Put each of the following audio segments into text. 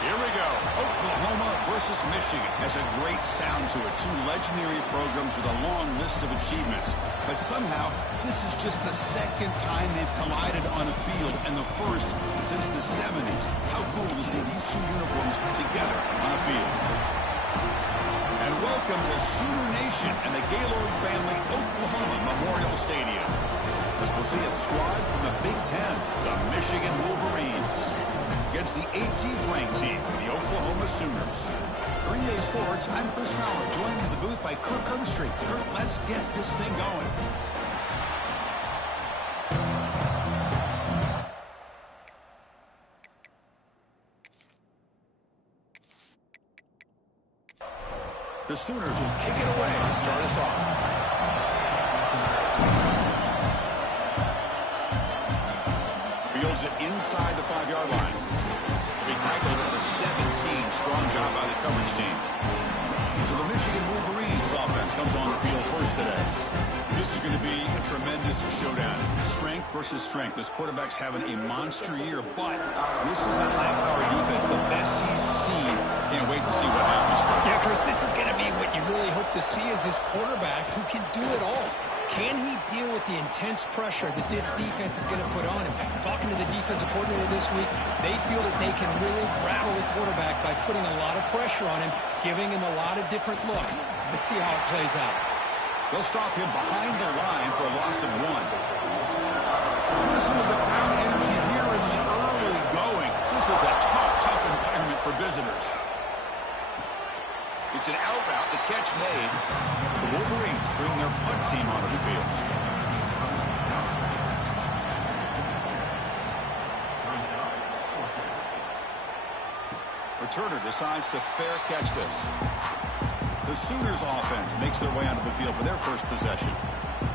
Here we go. Oklahoma versus Michigan has a great sound to it. Two legendary programs with a long list of achievements. But somehow, this is just the second time they've collided on a field, and the first since the 70s. How cool to see these two uniforms together on a field. And welcome to Sooner Nation and the Gaylord family Oklahoma Memorial Stadium, as we'll see a squad from the Big Ten, the Michigan Wolverines, against the 18th ranked team, the Oklahoma Sooners. For EA Sports, I'm Chris Fowler, joined in the booth by Kirk Herbstreit. Kirk, let's get this thing going. The Sooners will kick it away to start us off. Fields it inside the 5-yard line. He tackled at the 17. Strong job by the coverage team. So the Michigan Wolverines offense comes on the field first today. This is going to be a tremendous showdown. Strength versus strength. This quarterback's having a monster year, but this is a high-powered defense, the best he's seen. Can't wait to see what happens. Yeah, Chris, this is going to be what you really hope to see is this quarterback who can do it all. Can he deal with the intense pressure that this defense is going to put on him? Talking to the defensive coordinator this week, they feel that they can really rattle the quarterback by putting a lot of pressure on him, giving him a lot of different looks. Let's see how it plays out. They'll stop him behind the line for a loss of 1. Listen to the crowd energy here in the early going. This is a tough environment for visitors. It's an out route, the catch made. The Wolverines bring their punt team onto the field. Returner decides to fair catch this. The Sooners offense makes their way onto the field for their first possession.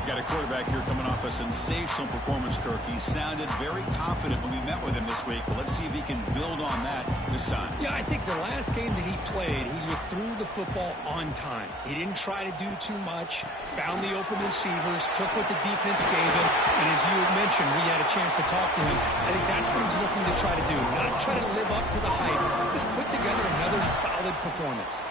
Got a quarterback here coming off a sensational performance, Kirk. He sounded very confident when we met with him this week, but let's see if he can build on that this time. Yeah, I think the last game that he played, he just threw the football on time. He didn't try to do too much, found the open receivers, took what the defense gave him, and as you mentioned, we had a chance to talk to him. I think that's what he's looking to try to do, not try to live up to the hype, just put together another solid performance.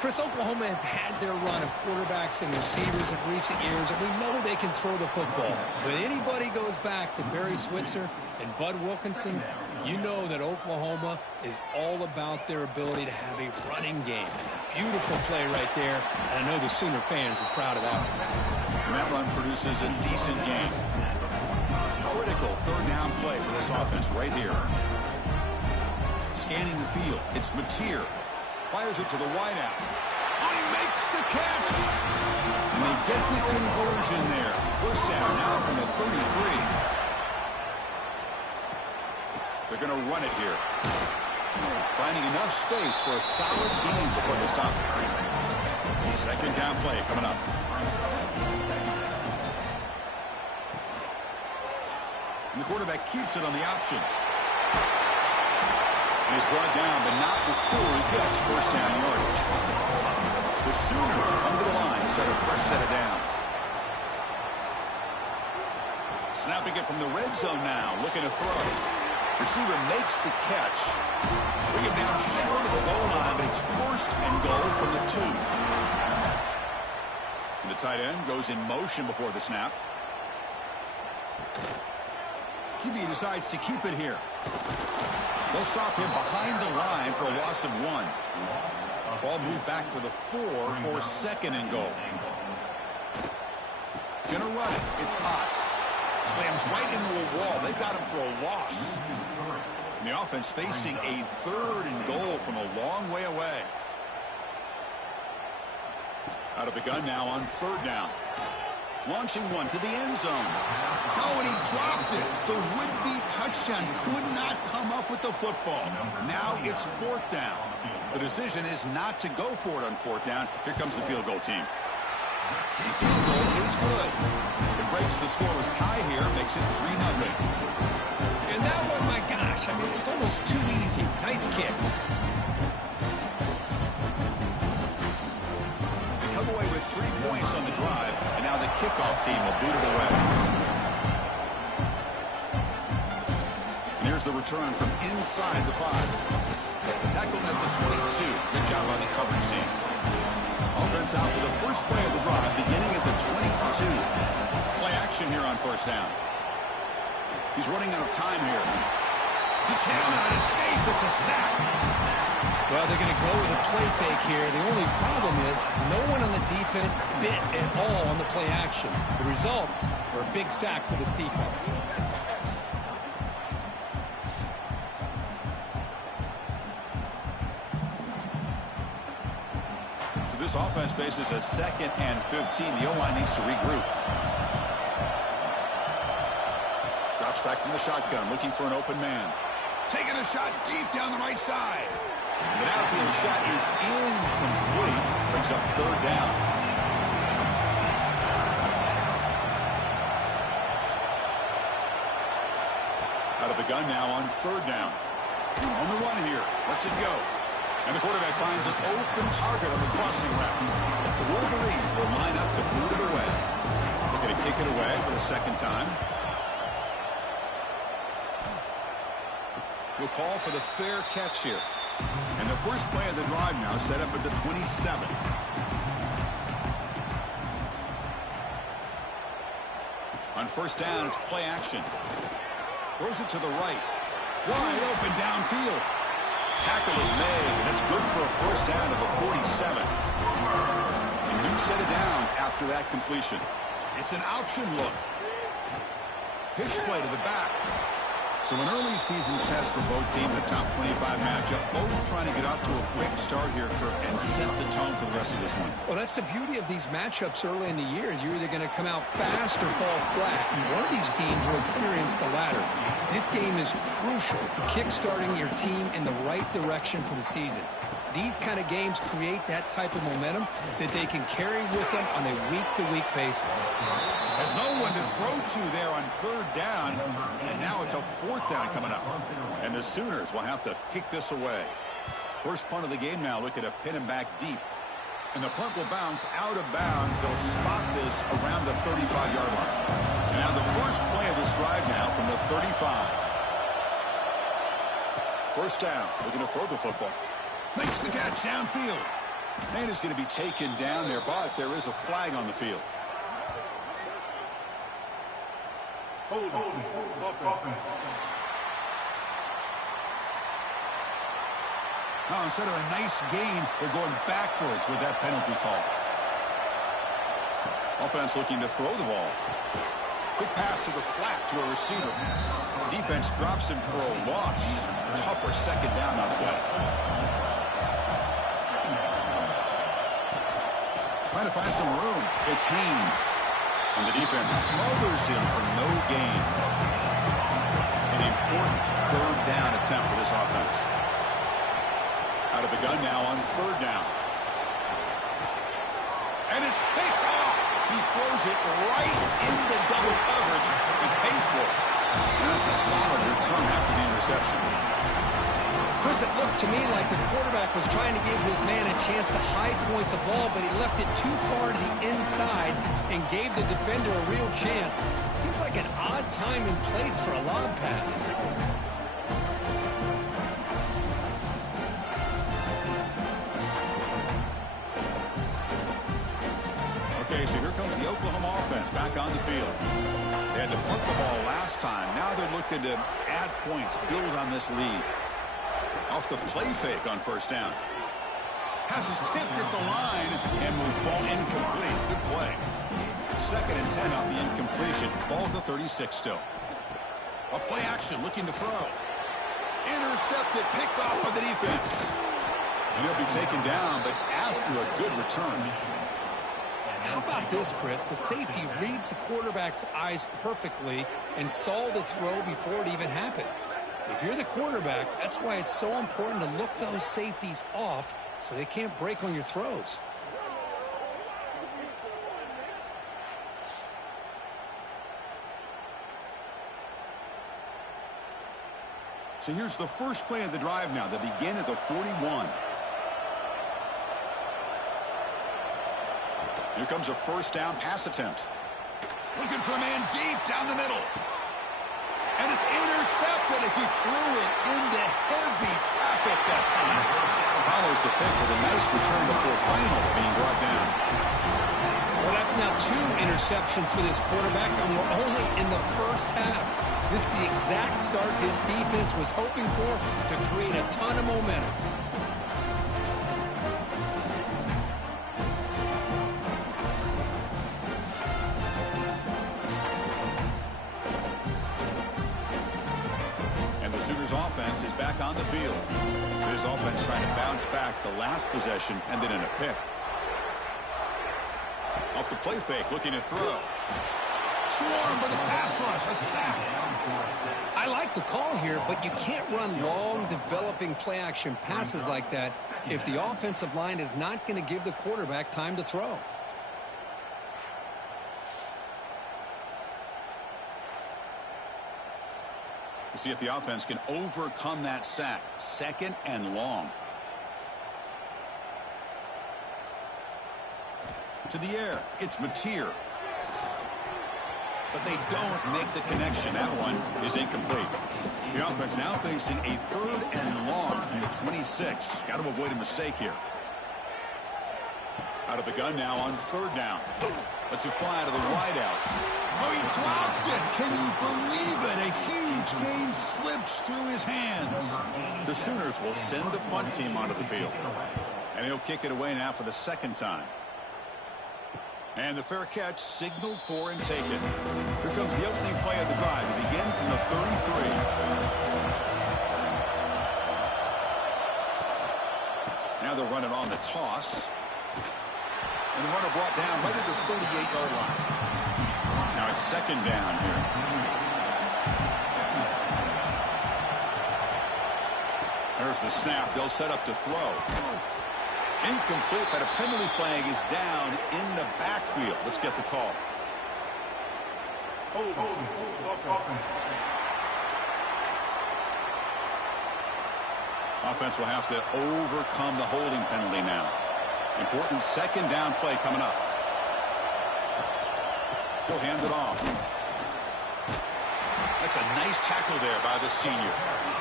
Chris, Oklahoma has had their run of quarterbacks and receivers in recent years, and we know they can throw the football. But anybody goes back to Barry Switzer and Bud Wilkinson, You know that Oklahoma is all about their ability to have a running game. Beautiful play right there, and I know the Sooner fans are proud of that one. And that run produces a decent gain. Critical third down play for this offense right here. Scanning the field, it's Mateer. Fires it to the wideout. Oh, he makes the catch! And they get the conversion there. First down now from the 33. They're going to run it here. Finding enough space for a solid gain before they stop. Second down play coming up. And the quarterback keeps it on the option. And he's brought down, but not before he gets first down yardage. The Sooners come to the line, set a fresh set of downs. Snapping it from the red zone now, looking to throw. Receiver makes the catch. Bring him down short of the goal line, but it's first and goal from the 2. And the tight end goes in motion before the snap. QB decides to keep it here. They'll stop him behind the line for a loss of 1. Ball moved back to the 4 for second and goal. Gonna run it. It's Potts. Slams right into a wall. They've got him for a loss. And the offense facing a third and goal from a long way away. Out of the gun now on third down. Launching one to the end zone. Oh, and he dropped it. The would-be touchdown could not come up with the football. Now it's fourth down. The decision is not to go for it on fourth down. Here comes the field goal team. The field goal is good. It breaks the scoreless tie here, makes it 3-0. And that one, my gosh, I mean, it's almost too easy. Nice kick. They come away with 3 points on the drive, and now the kickoff team will boot it away. And here's the return from inside the 5. Tackled at the 22. Good job on the coverage team. Offense out for the first play of the drive, beginning at the 22. Play action here on first down. He's running out of time here. He cannot escape. It's a sack. Well, they're going to go with a play fake here. The only problem is no one on the defense bit at all on the play action. The results were a big sack for this defense. This offense faces a 2nd and 15. The O-line needs to regroup. Drops back from the shotgun, looking for an open man. Taking a shot deep down the right side. The outfield shot is incomplete. Brings up third down. Out of the gun now on third down. On the run here. Let's it go. And the quarterback finds an open target on the crossing route. The Wolverines will line up to boot it away. They're going to kick it away for the second time. We'll call for the fair catch here. And the first play of the drive now set up at the 27. On first down, it's play action. Throws it to the right. Wide open downfield. Tackle is made, and it's good for a first down to the 47. A new set of downs after that completion. It's an option look. Pitch play to the back. So an early season test for both teams, a top 25 matchup. Both trying to get off to a quick start here, Kirk, and set the tone for the rest of this one. Well, that's the beauty of these matchups early in the year. You're either going to come out fast or fall flat. And one of these teams will experience the latter. This game is crucial, kick-starting your team in the right direction for the season. These kind of games create that type of momentum that they can carry with them on a week-to-week basis. There's no one to throw to there on third down, and now it's a fourth down coming up. And the Sooners will have to kick this away. First punt of the game now, looking to pin him back deep. And the punt will bounce out of bounds. They'll spot this around the 35-yard line. And now the first play of this drive now from the 35. First down, looking to throw the football. Makes the catch downfield. And it's going to be taken down there, but there is a flag on the field. Oh, instead of a nice gain, they're going backwards with that penalty call. Offense looking to throw the ball. Quick pass to the flat to a receiver. Defense drops him for a loss. Tougher second down on the play. Trying to find some room. It's Haynes. And the defense smothers him for no gain. An important third down attempt for this offense. Out of the gun now on third down. And it's picked off. He throws it right into double coverage and pays for it. And that's a solid return after the interception. Chris, it looked to me like the quarterback was trying to give his man a chance to high point the ball, but he left it too far to the inside and gave the defender a real chance. Seems like an odd time and place for a lob pass. Okay, so here comes the Oklahoma offense back on the field. They had to punt the ball last time. Now they're looking to add points, build on this lead. Off the play fake on first down. Passes tipped at the line and will fall incomplete. Good play. 2nd and 10 off the incompletion. Ball to 36 still. A play action looking to throw. Intercepted, picked off by the defense. And he'll be taken down, but after a good return. How about this, Chris? The safety reads the quarterback's eyes perfectly and saw the throw before it even happened. If you're the quarterback, that's why it's so important to look those safeties off so they can't break on your throws. So here's the first play of the drive now. They begin at the 41. Here comes a first down pass attempt. Looking for a man deep down the middle. And it's intercepted as he threw it into heavy traffic that time. Follows the pick with a nice return before finally being brought down. Well, that's now 2 interceptions for this quarterback, and we're only in the first half. This is the exact start his defense was hoping for to create a ton of momentum. Offense is back on the field. This offense trying to bounce back the last possession and then in a pick. Off the play fake, looking to throw. Swarmed by the pass rush, a sack. I like the call here, but you can't run long, developing play-action passes like that if the offensive line is not going to give the quarterback time to throw. We'll see if the offense can overcome that sack. 2nd and long. To the air. It's Mateer. But they don't make the connection. That one is incomplete. The offense now facing a 3rd and long from the 26. Got to avoid a mistake here. Out of the gun now on 3rd down. Let's it fly to the wideout. Oh, he dropped it. Can you believe it? A huge gain slips through his hands. The Sooners will send the punt team onto the field. And he'll kick it away now for the 2nd time. And the fair catch signaled for and taken. Here comes the opening play of the drive. It begins from the 33. Now they'll run it on the toss. And the runner brought down right at the 38-yard line. Now it's 2nd down here. There's the snap. They'll set up to throw. Incomplete, but a penalty flag is down in the backfield. Let's get the call. Offense will have to overcome the holding penalty now. Important 2nd down play coming up. He'll hand it off. That's a nice tackle there by the senior.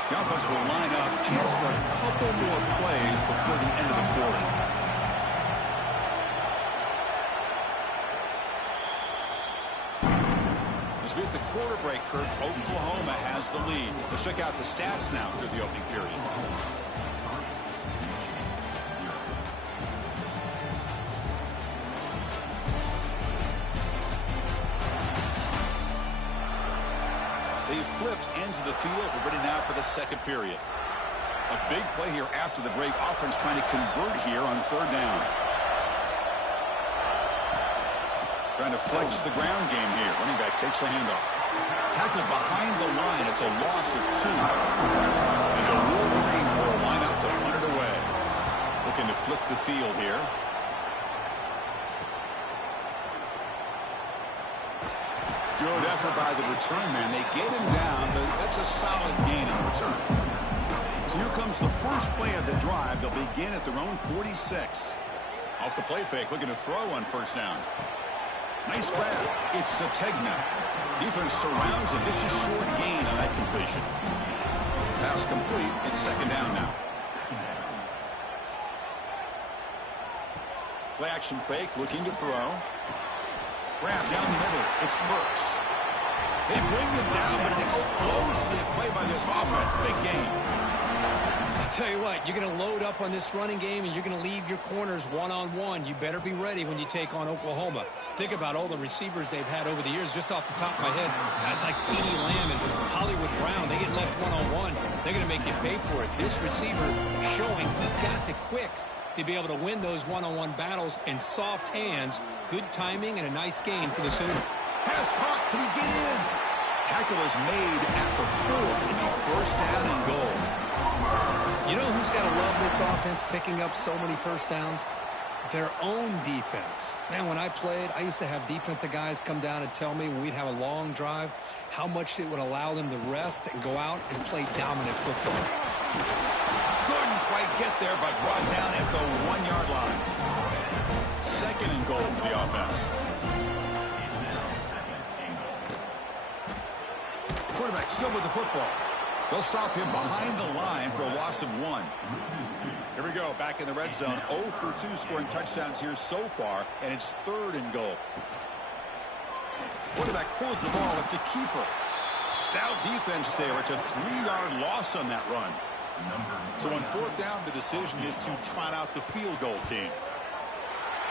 The offense will line up. Chance for a couple more plays before the end of the quarter. As we hit the quarter break, Kurt, Oklahoma has the lead. Let's check out the stats now through the opening period. They've flipped ends of the field. We're ready now for the second period. A big play here after the break. Offense trying to convert here on third down. Trying to flex the ground game here. Running back takes the handoff. Tackled behind the line. It's a loss of 2. And the Wolverines will line up to punt it away. Looking to flip the field here. Good effort by the return man. They get him down, but that's a solid gain in return. So here comes the first play of the drive. They'll begin at their own 46. Off the play fake, looking to throw on first down. Nice grab. It's Sategna. Defense surrounds him. Just a short gain on that completion. Pass complete. It's second down now. Play action fake, looking to throw. Grab down the middle. It's Burks. They bring him down, but an explosive play by this offense. Big game. I'll tell you what, you're going to load up on this running game, and you're going to leave your corners one-on-one. You better be ready when you take on Oklahoma. Think about all the receivers they've had over the years. Just off the top of my head, guys like CeeDee Lamb and Hollywood Brown, they get left one-on-one. They're going to make you pay for it. This receiver showing he's got the quicks to be able to win those one-on-one battles and soft hands. Good timing and a nice gain for the Sooner. Pass caught. Can he get in? Tackle is made at the 4. It'll be first down and goal. You know who's got to love this offense picking up so many first downs? Their own defense. Man, when I played, I used to have defensive guys come down and tell me when we'd have a long drive how much it would allow them to rest and go out and play dominant football. Couldn't quite get there, but brought down at the 1-yard line. Second and goal for the offense. Quarterback still with the football. They'll stop him behind the line for a loss of 1. Here we go, back in the red zone. 0 for 2 scoring touchdowns here so far, and it's third and goal. Quarterback pulls the ball. It's a keeper. Stout defense there. It's a 3-yard loss on that run. So on fourth down, the decision is to trot out the field goal team.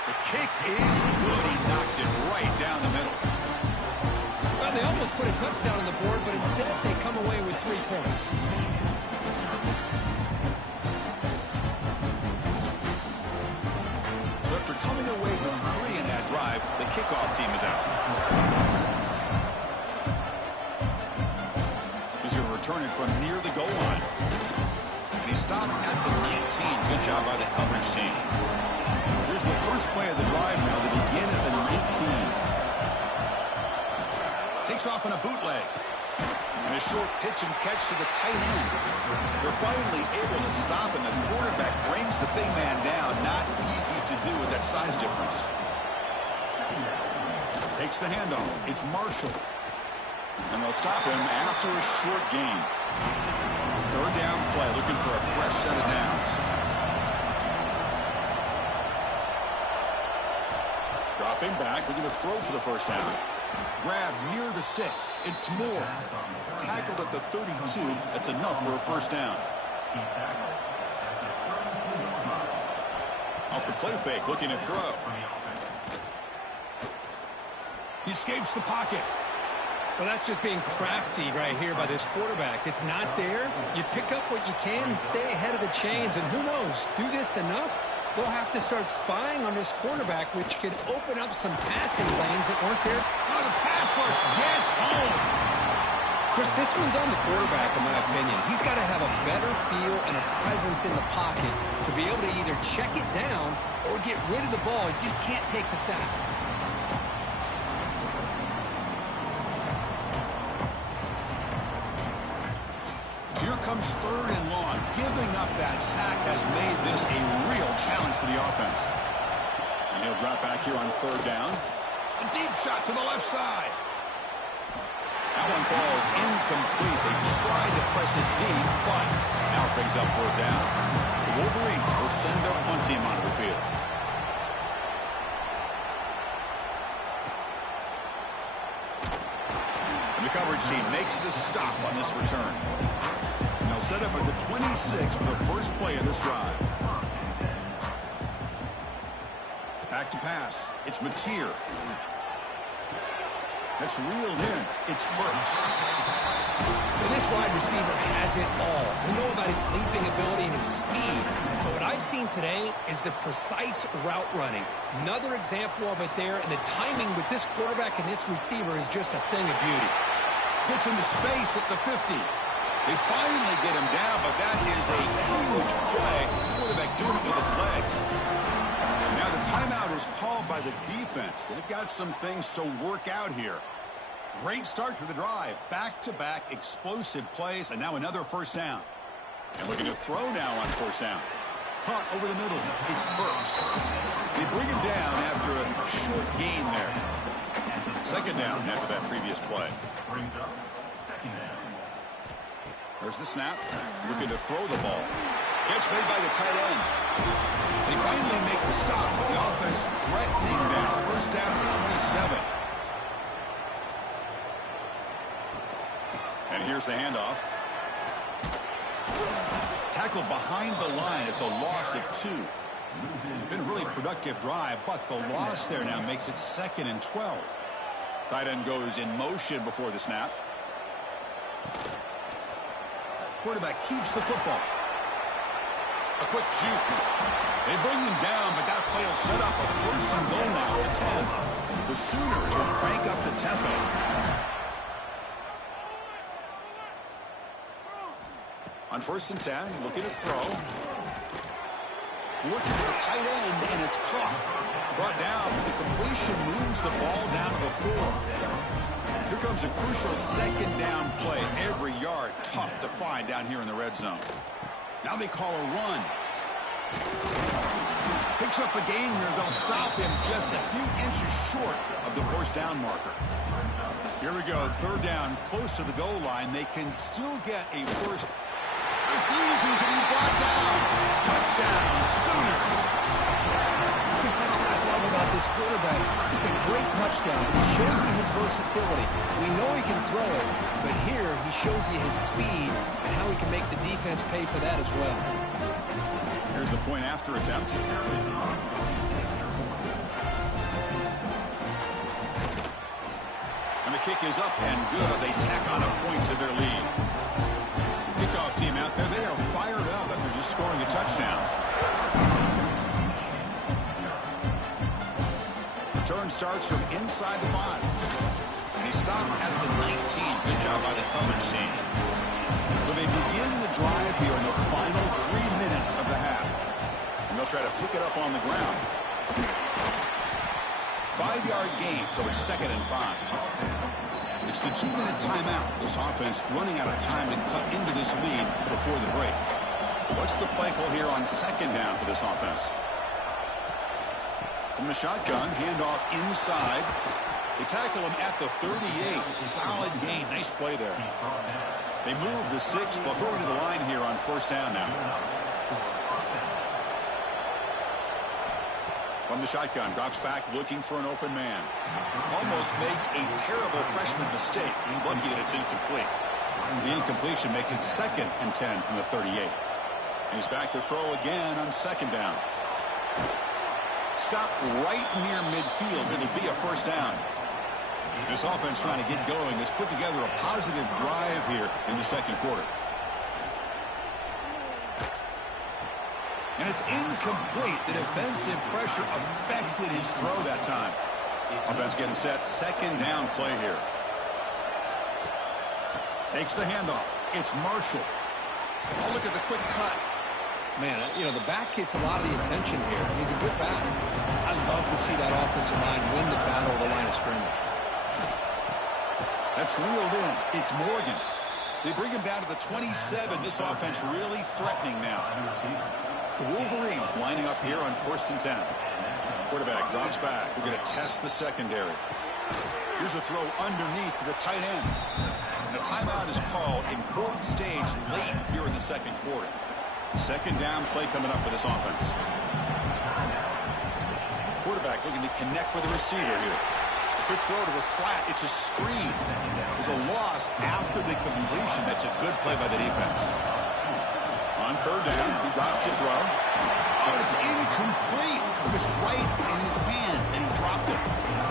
The kick is good. He knocked it right down the middle. Well, they almost put a touchdown on the board, but instead they come away with 3 points. So after coming away with 3 in that drive, the kickoff team is out. He's going to return it from near the goal line. And he stopped at the 19. Good job by the coverage team. Here's the first play of the drive now. They begin at the 19. Takes off on a bootleg. And a short pitch and catch to the tight end. They're finally able to stop, and the quarterback brings the big man down. Not easy to do with that size difference. Takes the handoff. It's Marshall. And they'll stop him after a short gain. Third down play, looking for a fresh set of downs. Dropping back, looking to throw for the first down. Grab near the sticks. It's Moore. Tackled at the 32. That's enough for a first down. Off the play fake, looking to throw. He escapes the pocket. Well, that's just being crafty right here by this quarterback. It's not there. You pick up what you can and stay ahead of the chains. And who knows, do this enough, they'll have to start spying on this quarterback, which could open up some passing lanes that weren't there. Oh, the pass rush gets home. Chris, this one's on the quarterback, in my opinion. He's got to have a better feel and a presence in the pocket to be able to either check it down or get rid of the ball. You just can't take the sack. Here comes third and long. Giving up that sack has made this a real challenge for the offense. And he'll drop back here on third down. A deep shot to the left side. That one falls incomplete. They tried to press it deep, but now it brings up fourth down. The Wolverines will send their punt team onto the field. And the coverage team makes the stop on this return. And they'll set up at the 26 for the first play of this drive. Back to pass. It's Mateer. That's reeled in. It's Burks. Well, this wide receiver has it all. We know about his leaping ability and his speed. But what I've seen today is the precise route running. Another example of it there. And the timing with this quarterback and this receiver is just a thing of beauty. Gets into space at the 50. They finally get him down, but that is a huge play. Quarterback doing it with his legs. Now the timeout is called by the defense. They've got some things to work out here. Great start to the drive. Back-to-back explosive plays, and now another first down. And looking to throw now on first down. Caught over the middle. It's Burks. They bring him down after a short gain there. Second down after that previous play. There's the snap. Looking to throw the ball. Catch made by the tight end. They finally make the stop, but the offense threatening now. First down to the 27. And here's the handoff. Tackled behind the line. It's a loss of 2. Been a really productive drive, but the loss there now makes it 2nd and 12. Tight end goes in motion before the snap. Quarterback keeps the football. A quick juke. They bring him down, but that play will set up a first and goal now at the 10. The Sooners will crank up the tempo. On first and 10, looking to throw. Looking for the tight end, and it's caught. Brought down, but the completion moves the ball down to the 4. Here comes a crucial second down play. Every yard tough to find down here in the red zone. Now they call a run. Picks up a gain here. They'll stop him just a few inches short of the first down marker. Here we go. Third down, close to the goal line. They can still get a first. Refusing to be brought down. Touchdown, Sooners. Because that's what I love about this quarterback. It's a great touchdown. He shows you his versatility. We know he can throw it, but here he shows you his speed and how he can make the defense pay for that as well. Here's the point after attempt. And the kick is up and good. They tack on a point to their lead. Kickoff team out there, they are fired up after just scoring a touchdown. Return starts from inside the 5. And he stopped at the 19. Good job by the coverage team. So they begin the drive here in the final 3 minutes of the half. And they'll try to pick it up on the ground. 5-yard gain, so it's 2nd and 5. It's the 2-minute timeout. This offense running out of time to cut into this lead before the break. What's the play call here on second down for this offense? From the shotgun, handoff inside. They tackle him at the 38. Solid gain. Nice play there. They move the 6. They'll go to the line here on first down now. From the shotgun, drops back looking for an open man. Almost makes a terrible freshman mistake. Lucky that it's incomplete. The incompletion makes it 2nd and 10 from the 38. He's back to throw again on second down. Stop right near midfield. It'll be a first down. This offense trying to get going has put together a positive drive here in the second quarter. And it's incomplete. The defensive pressure affected his throw that time. Offense getting set. Second down play here. Takes the handoff. It's Marshall. Oh, look at the quick cut. Man, you know, the back gets a lot of the attention here. He's a good back. I'd love to see that offensive line win the battle of the line of scrimmage. That's reeled in. It's Morgan. They bring him down to the 27. This offense really threatening now. The Wolverines lining up here on first and 10. Quarterback drops back. We're going to test the secondary. Here's a throw underneath to the tight end. And a timeout is called. Important stage late here in the second quarter. Second down play coming up for this offense. Quarterback looking to connect with the receiver here. Quick throw to the flat. It's a screen. There's a loss after the completion. That's a good play by the defense. On third down, he drops to throw. Oh, it's incomplete. It was right in his hands, and he dropped it.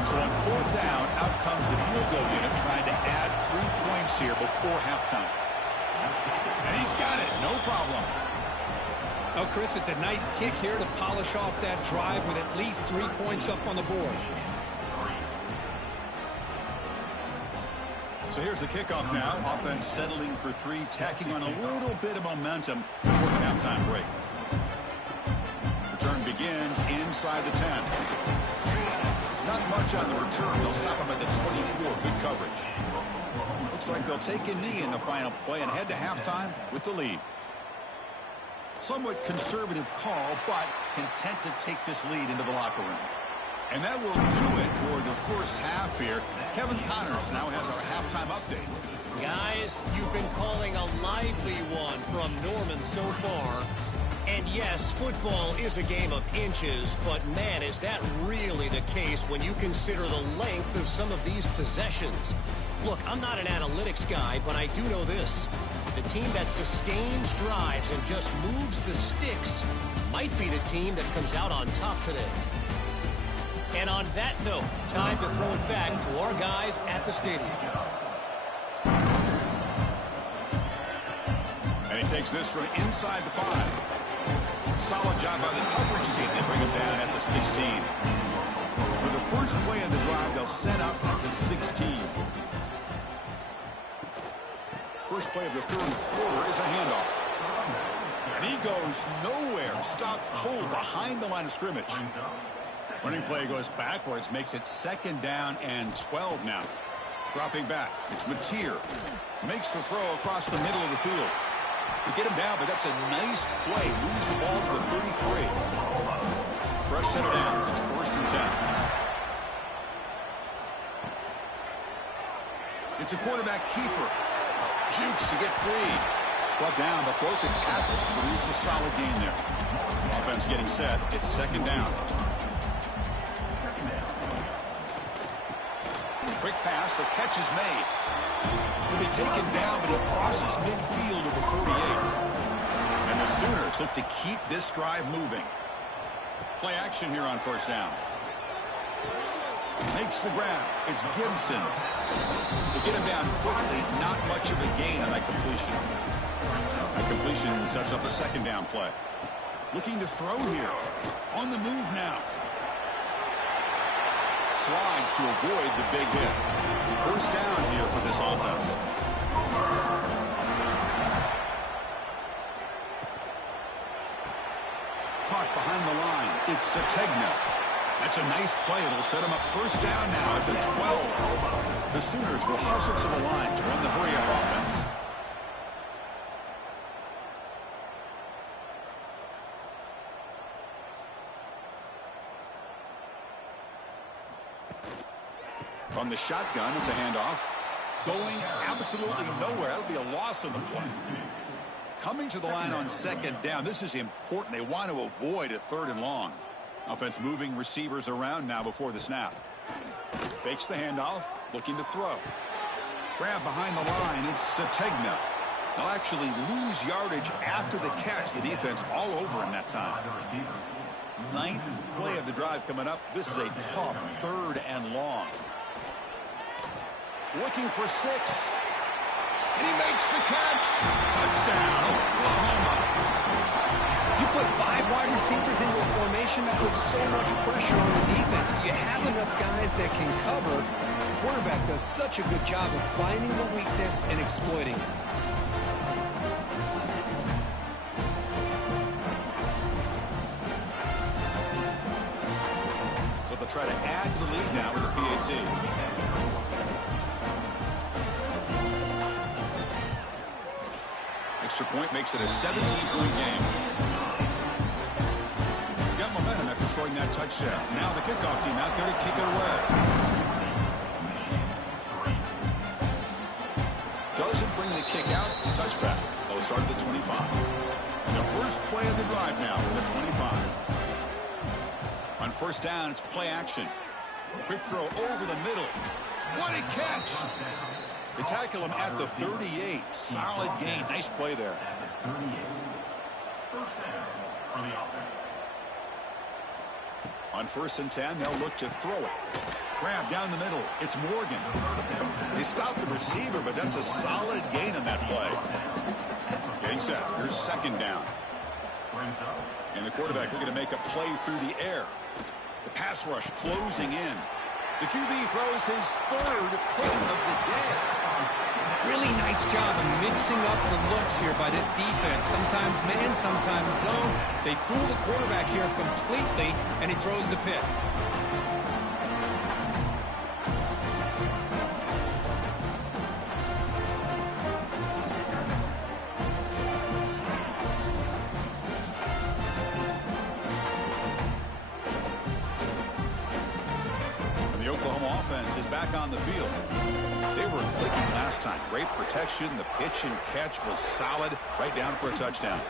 So on fourth down, out comes the field goal unit trying to add 3 points here before halftime. And he's got it, no problem. Oh, Chris, it's a nice kick here to polish off that drive with at least 3 points up on the board. So here's the kickoff now. Offense settling for 3, tacking on a little bit of momentum before the halftime break. Return begins inside the 10. Not much on the return. They'll stop him at the 24. Good coverage. Looks like they'll take a knee in the final play and head to halftime with the lead. Somewhat conservative call, but content to take this lead into the locker room. And that will do it for the first half here. Kevin Connors now has our halftime update. Guys, you've been calling a lively one from Norman so far. And yes, football is a game of inches, but man, is that really the case when you consider the length of some of these possessions. Look, I'm not an analytics guy, but I do know this. The team that sustains drives and just moves the sticks might be the team that comes out on top today. And on that note, time to throw it back to our guys at the stadium. And he takes this from inside the 5. Solid job by the coverage team. They bring him down at the 16. For the first play of the drive, they'll set up at the 16. First play of the third quarter is a handoff. And he goes nowhere. Stop cold behind the line of scrimmage. Running play goes backwards, makes it 2nd down and 12 now. Dropping back, it's Mateer. Makes the throw across the middle of the field. They get him down, but that's a nice play. Moves the ball to the 33. Fresh set of downs. It's 1st and 10. It's a quarterback keeper. Jukes to get free. Brought down, but broken tackle to produce a solid gain there. Offense getting set. It's 2nd down. Quick pass, the catch is made. Will be taken down, but he crosses midfield of the 48. And the Sooners look to keep this drive moving. Play action here on 1st down. Makes the grab. It's Gibson. They get him down quickly. Not much of a gain on that completion. That completion sets up a 2nd down play. Looking to throw here. On the move now. Slides to avoid the big hit. 1st down here for this offense. Caught behind the line. It's Sategna. That's a nice play. It'll set him up 1st down now at the 12. The Sooners will hustle to the line to run the hurry-up offense. From the shotgun, it's a handoff. Going absolutely nowhere. That'll be a loss on the play. Coming to the line on 2nd down. This is important. They want to avoid a 3rd and long. Offense moving receivers around now before the snap. Fakes the handoff. Looking to throw. Grab behind the line. It's Sategna. They'll actually lose yardage after the catch. The defense all over in that time. 9th play of the drive coming up. This is a tough 3rd and long. Looking for 6. And he makes the catch. Touchdown, Oklahoma. You put 5 wide receivers into a formation that puts so much pressure on the defense. Do you have enough guys that can cover? The quarterback does such a good job of finding the weakness and exploiting it. So they'll try to add to the lead now with the PAT. Extra point makes it a 17-point game. Got momentum after scoring that touchdown. Now the kickoff team out there to kick it away. Doesn't bring the kick out. Touchback. They'll start at the 25. And the first play of the drive now from the 25. On 1st down, it's play action. Quick throw over the middle. What a catch! They tackle him at the 38. Solid gain. Nice play there. On 1st and 10, they'll look to throw it. Grab Down the middle, it's Morgan. They stopped the receiver, but that's a solid gain on that play. Getting set. Here's second down. And the quarterback looking to make a play through the air. The pass rush closing in. The QB throws his third hit of the day. Really nice job of mixing up the looks here by this defense. Sometimes man, sometimes zone. They fool the quarterback here completely, and he throws the pick. And the Oklahoma offense is back on the field. They were clicking last time. Great protection. The pitch and catch was solid. Right down for a touchdown.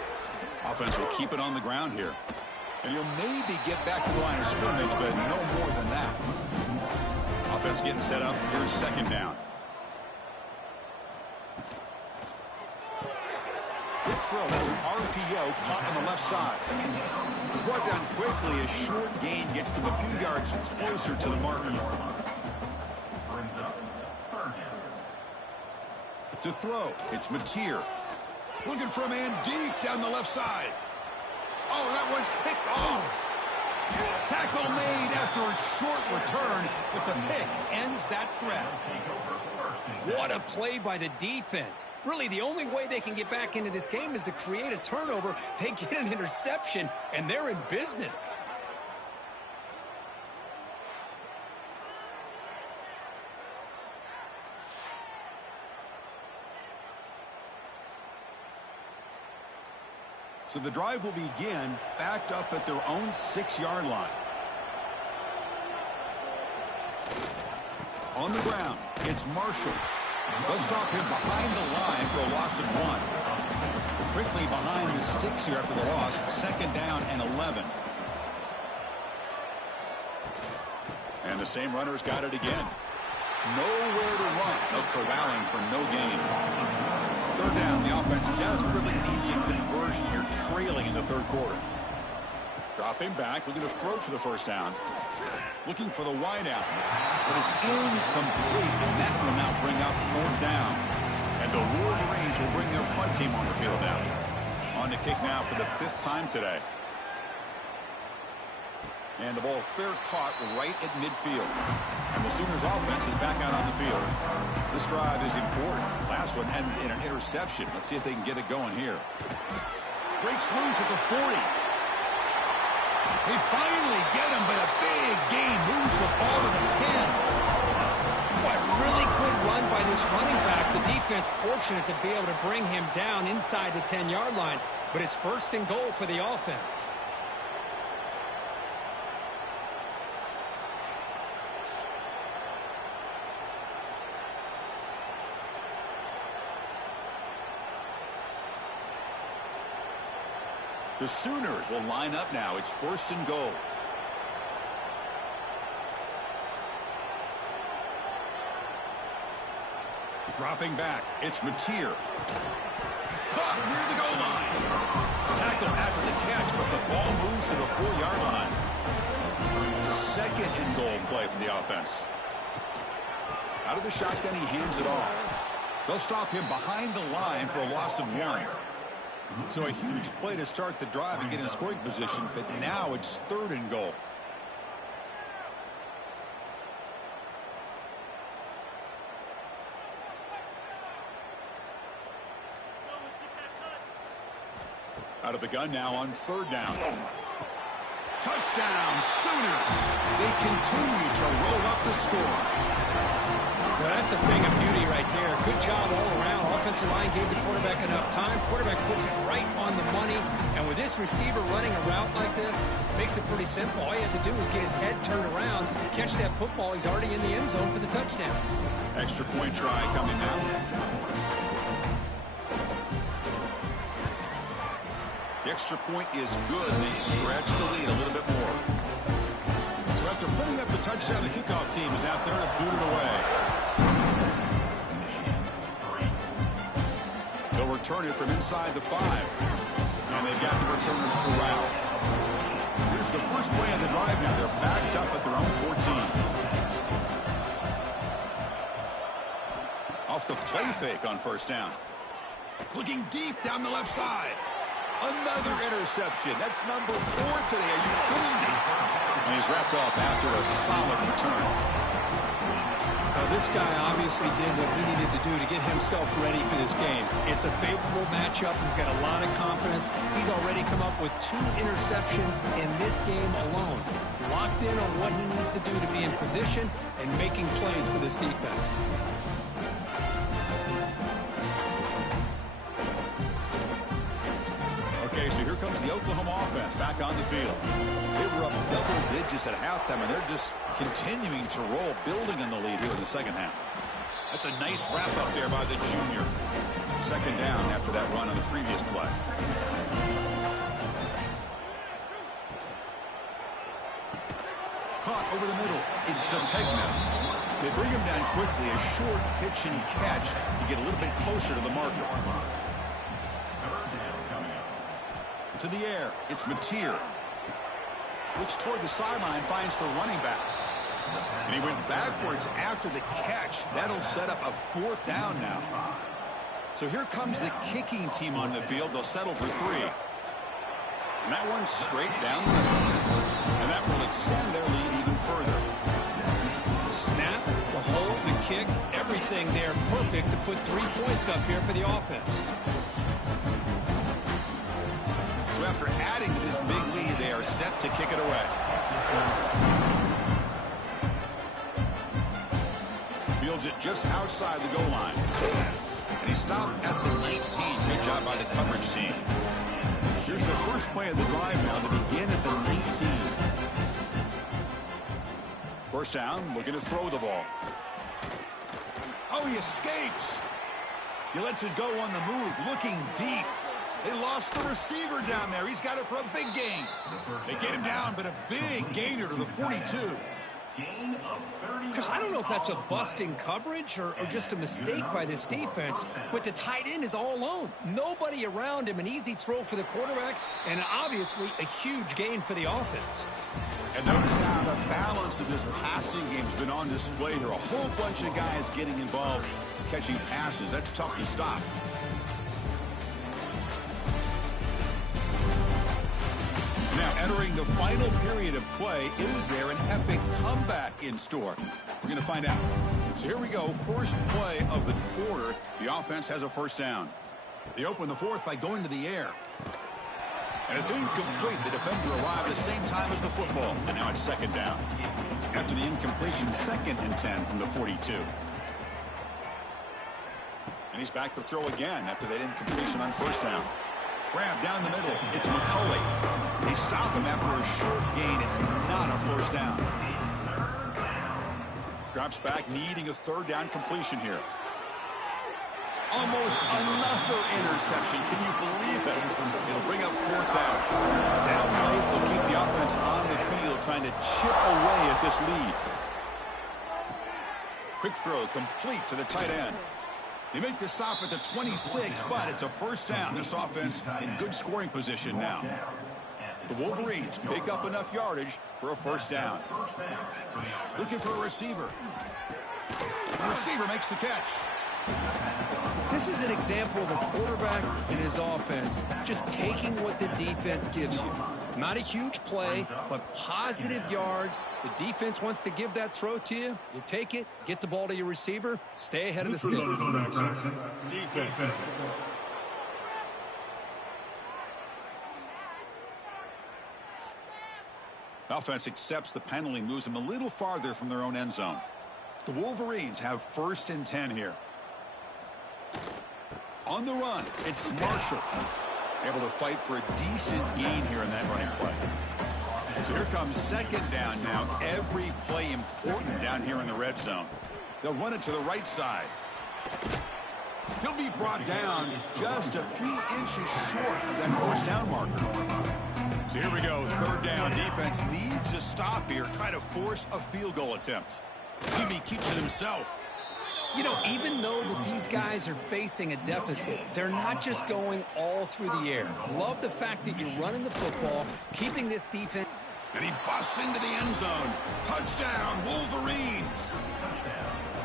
Offense will keep it on the ground here. And you'll maybe get back to the line of scrimmage, but no more than that. Offense getting set up. Here's second down. Good throw. That's an RPO caught on the left side. It's brought down quickly. A short gain gets them a few yards closer to the marker. To throw, it's Mateer. Looking for a man deep down the left side. Oh, that one's picked off. Tackle made after a short return, but the pick ends that threat. What a play by the defense. Really, the only way they can get back into this game is to create a turnover. They get an interception, and they're in business. So the drive will begin backed up at their own 6-yard line. On the ground, it's Marshall. They'll stop him behind the line for a loss of 1. Quickly behind the sticks here after the loss. Second down and 11. And the same runner's got it again. Nowhere to run. No corralling for no gain. Third down, the offense desperately needs a conversion here, trailing in the third quarter. Dropping back, looking to throw for the first down. Looking for the wideout, but it's incomplete, and that will now bring up fourth down. And the Wolverines will bring their punt team on the field now. On to kick now for the 5th time today. And the ball fair caught right at midfield. And the Sooners offense is back out on the field. This drive is important. Last one ended in an interception. Let's see if they can get it going here. Breaks loose at the 40. They finally get him, but a big gain moves the ball to the 10. What a really good run by this running back. The defense fortunate to be able to bring him down inside the 10-yard line. But it's first and goal for the offense. The Sooners will line up now. It's first and goal. Dropping back, it's Mateer. Caught near the goal line. Tackle after the catch, but the ball moves to the 4-yard line. It's a second and goal play for the offense. Out of the shotgun, he hands it off. They'll stop him behind the line for a loss of 1. So a huge play to start the drive and get in scoring position, but now it's third and goal. Out of the gun now on third down. Touchdown, Sooners. They continue to roll up the score. Well, that's a thing of beauty right there. Good job all around. Offensive line gave the quarterback enough time. Quarterback puts it right on the money. And with this receiver running a route like this, makes it pretty simple. All you have to do is get his head turned around, catch that football. He's already in the end zone for the touchdown. Extra point try coming now. The extra point is good. They stretch the lead a little bit more. So after putting up the touchdown, the kickoff team is out there to boot it away. They'll return it from inside the 5. And they've got the returner corral. Here's the first play of the drive now. They're backed up at their own 14. off the play fake on first down. Looking deep down the left side. Another interception. That's number 4 today. Are you kidding me? And he's wrapped up after a solid return. Well, this guy obviously did what he needed to do to get himself ready for this game. It's a favorable matchup. He's got a lot of confidence. He's already come up with 2 interceptions in this game alone. Locked in on what he needs to do to be in position and making plays for this defense. Okay, so here comes the Oklahoma offense back on the field. They were up double digits at halftime, and they're just continuing to roll, building on the lead here in the second half. That's a nice wrap up there by the junior. Second down after that run on the previous play. Caught over the middle. It's Sategna. They bring him down quickly, a short pitch and catch to get a little bit closer to the marker. To the air, it's Mateer. Looks toward the sideline, finds the running back. And he went backwards after the catch. That'll set up a 4th down now. So here comes the kicking team on the field. They'll settle for 3. And that one's straight down the middle. And that will extend their lead even further. The snap, the hold, the kick, everything there perfect to put 3 points up here for the offense. So after adding to this big lead, they are set to kick it away. Fields it just outside the goal line. And he stopped at the 19. Good job by the coverage team. Here's the first play of the drive now to begin at the 19. First down, looking to throw the ball. Oh, he escapes. He lets it go on the move, looking deep. They lost the receiver down there. He's got it for a big gain. They get him down, but a big gainer to the 42. Because I don't know if that's a busting coverage or just a mistake by this defense, but the tight end is all alone. Nobody around him, an easy throw for the quarterback, and obviously a huge gain for the offense. And notice how the balance of this passing game has been on display here. A whole bunch of guys getting involved, catching passes. That's tough to stop. Now, entering the final period of play, is there an epic comeback in store? We're going to find out. So here we go. First play of the quarter. The offense has a first down. They open the 4th by going to the air. And it's incomplete. The defender arrived at the same time as the football. And now it's second down. After the incompletion, 2nd and 10 from the 42. And he's back to throw again after that incompletion on first down. Grab down the middle. It's McCulley. They stop him after a short gain. It's not a first down. Drops back, needing a 3rd down completion here. Almost another interception. Can you believe it? It'll bring up 4th down. Down late, they'll keep the offense on the field, trying to chip away at this lead. Quick throw, complete to the tight end. They make the stop at the 26, but it's a first down. This offense in good scoring position now. The Wolverines pick up enough yardage for a first down. Looking for a receiver. The receiver makes the catch. This is an example of a quarterback and his offense just taking what the defense gives you. Not a huge play, but positive yards. The defense wants to give that throw to you. You take it, get the ball to your receiver, stay ahead of the sticks. Defense. Offense accepts the penalty, moves them a little farther from their own end zone. The Wolverines have 1st and 10 here. On the run, it's Marshall. Able to fight for a decent gain here in that running play. So here comes 2nd down now. Every play important down here in the red zone. They'll run it to the right side. He'll be brought down just a few inches short of that first down marker. So here we go, 3rd down. Defense needs a stop here. Try to force a field goal attempt. Maybe keeps it himself. You know, even though that these guys are facing a deficit, they're not just going all through the air. Love the fact that you're running the football, keeping this defense. And he busts into the end zone. Touchdown, Wolverines.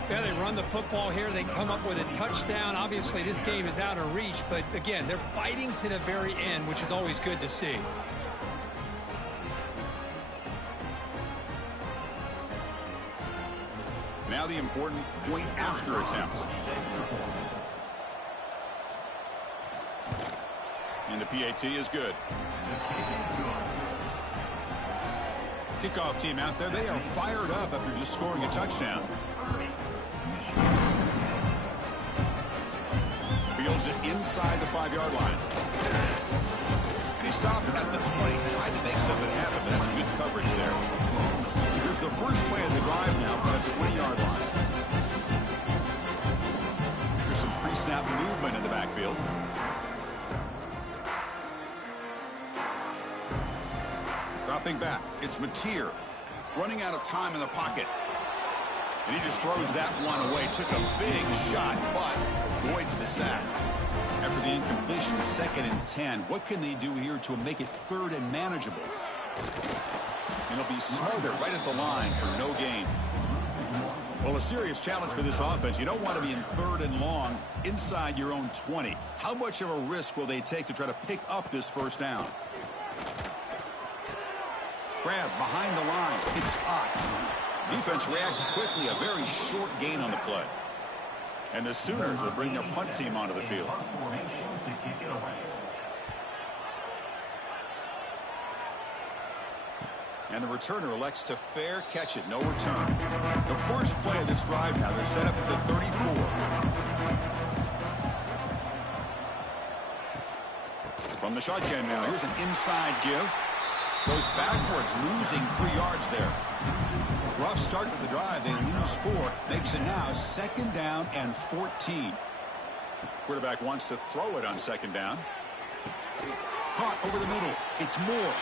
Yeah, they run the football here. They come up with a touchdown. Obviously, this game is out of reach, but again, they're fighting to the very end, which is always good to see. Now the important point after attempt. And the PAT is good. Kickoff team out there, they are fired up after just scoring a touchdown. Fields it inside the 5-yard line. And he stopped at the 20, tried to make something happen, but that's good coverage there. Here's the first play of the drive now from the 20-yard line. Here's some pre-snap movement in the backfield. Dropping back, it's Mateer running out of time in the pocket. And he just throws that one away. Took a big shot, but avoids the sack. After the incompletion, 2nd and 10. What can they do here to make it 3rd and manageable? And it'll be smothered right at the line for no gain. Well, a serious challenge for this offense. You don't want to be in 3rd and long inside your own 20. How much of a risk will they take to try to pick up this first down? Grab behind the line. It's spot. Defense reacts quickly. A very short gain on the play. And the Sooners will bring their punt team onto the field. And the returner elects to fair catch it. No return. The first play of this drive now. They're set up at the 34. From the shotgun now. Here's an inside give. Goes backwards, losing 3 yards there. Rough start to the drive. They lose 4. Makes it now 2nd down and 14. Quarterback wants to throw it on 2nd down. Caught over the middle. It's Moore.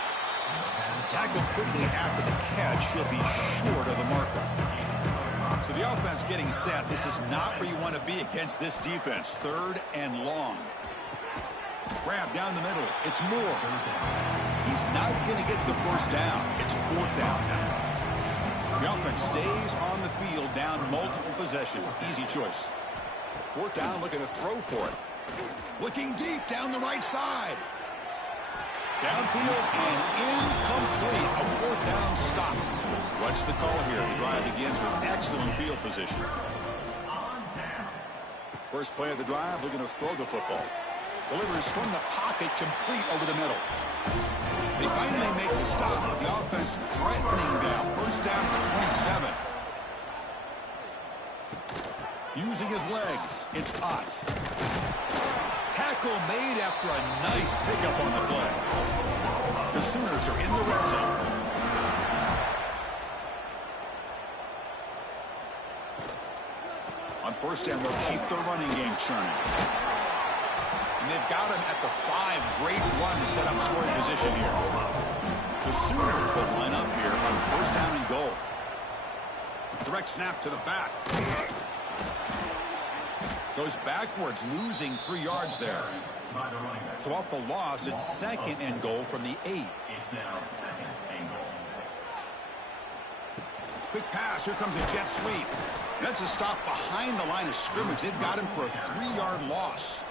Tackled quickly after the catch. He'll be short of the marker. So the offense getting set. This is not where you want to be against this defense. 3rd and long. Grab down the middle. It's Moore. He's not going to get the first down. It's 4th down now. The offense stays on the field down multiple possessions. Easy choice. 4th down, looking to throw for it. Looking deep down the right side. Downfield and incomplete. A 4th down stop. What's the call here? The drive begins with excellent field position. First play of the drive, looking to throw the football. Delivers from the pocket, complete over the middle. They finally make the stop, but the offense threatening now. First down to 27. Using his legs, it's Ott. Tackle made after a nice pickup on the play. The Sooners are in the red zone. On first down, they'll keep the running game churning. And they've got him at the 5. Great run to set up scoring position here. The Sooners will line up here on first down and goal. Direct snap to the back. Goes backwards, losing 3 yards there. So off the loss, it's 2nd and goal from the 8. Quick pass. Here comes a jet sweep. That's a stop behind the line of scrimmage. They've got him for a 3-yard loss.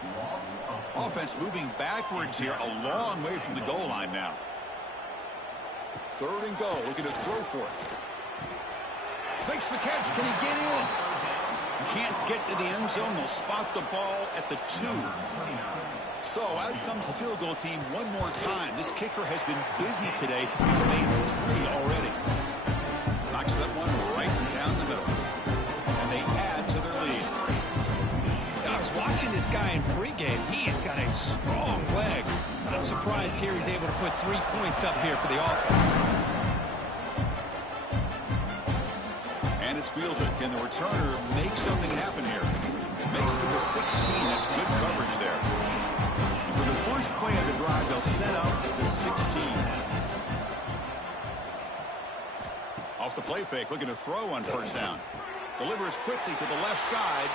Offense moving backwards here, a long way from the goal line now. 3rd and goal, looking to throw for it. Makes the catch. Can he get in? Can't get to the end zone. They'll spot the ball at the 2. So out comes the field goal team one more time. This kicker has been busy today. He's made 3 already. Knocks that one right down the middle. And they add to their lead. I was watching this guy in pregame. He has got a strong leg. Not surprised here he's able to put 3 points up here for the offense. And it's fielded. Can the returner make something happen here? Makes it to the 16. That's good coverage there. And for the first play of the drive, they'll set up at the 16. Off the play fake, looking to throw on first down. Delivers quickly to the left side.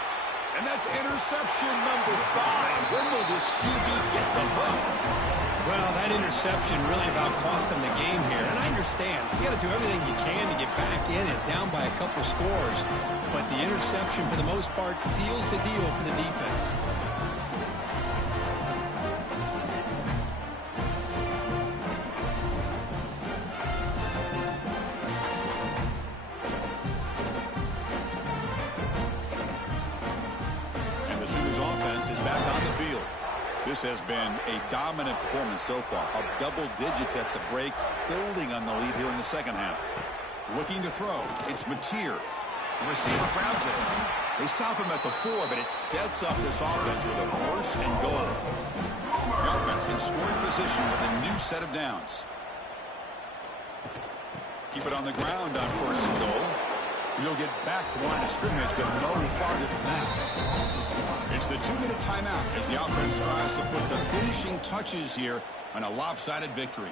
And that's interception number 5. When will this QB get the hook? Well, that interception really about cost them the game here. And I understand. You got to do everything you can to get back in it, down by a couple scores. But the interception, for the most part, seals the deal for the defense. And the Sooners offense is back on the field. This has been a dominant performance so far. Up double digits at the break, building on the lead here in the second half. Looking to throw. It's Mateer. The receiver grabs it. They stop him at the 4, but it sets up this offense with a first and goal. The offense in scoring position with a new set of downs. Keep it on the ground on first and goal. You'll get back to the line of scrimmage, but no farther than that. It's the 2-minute timeout as the offense tries to put the finishing touches here on a lopsided victory.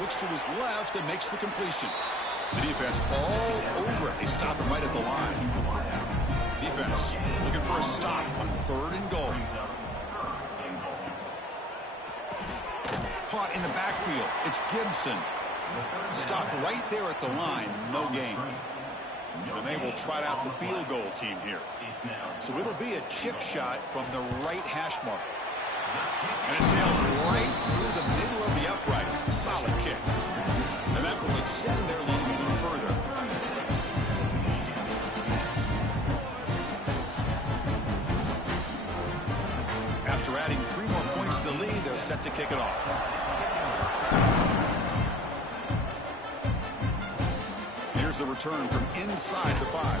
Looks to his left and makes the completion. The defense all over it. They stop him right at the line. Defense looking for a stop on third and goal. Caught in the backfield. It's Gibson. Stopped right there at the line. No gain. And they will trot out the field goal team here. So it'll be a chip shot from the right hash mark. And it sails right through the middle of the uprights. Solid kick. And that will extend their lead even further. After adding 3 more points to the lead, they're set to kick it off. Here's the return from inside the 5.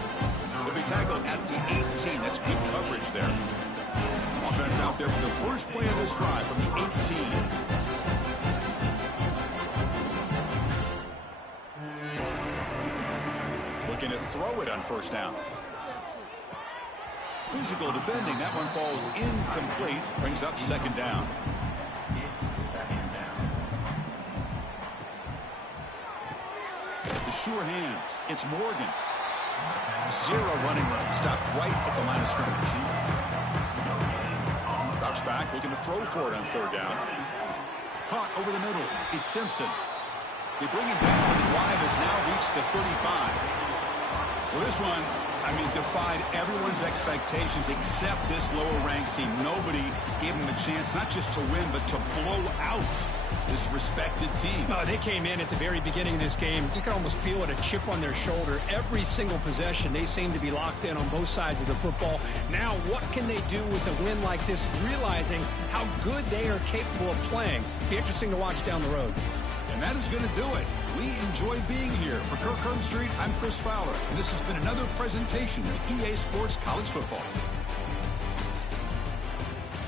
They'll be tackled at the 18. That's good coverage there. Offense out there for the first play of this drive from the 18. Looking to throw it on first down. Physical defending. That one falls incomplete. Brings up second down. The sure hands. It's Morgan. 0 running room. Stopped right at the line of scrimmage. Drops back, looking to throw for it on third down. Caught over the middle. It's Simpson. They bring him down. The drive has now reached the 35. Well, this one, defied everyone's expectations except this lower-ranked team. Nobody gave them a chance not just to win, but to blow out this respected team. No, they came in at the very beginning of this game. You can almost feel it, a chip on their shoulder. Every single possession, they seem to be locked in on both sides of the football. Now, what can they do with a win like this, realizing how good they are capable of playing? Be interesting to watch down the road. And that is going to do it. We enjoy being here. For Kirk Street, I'm Chris Fowler, and this has been another presentation of EA Sports College Football.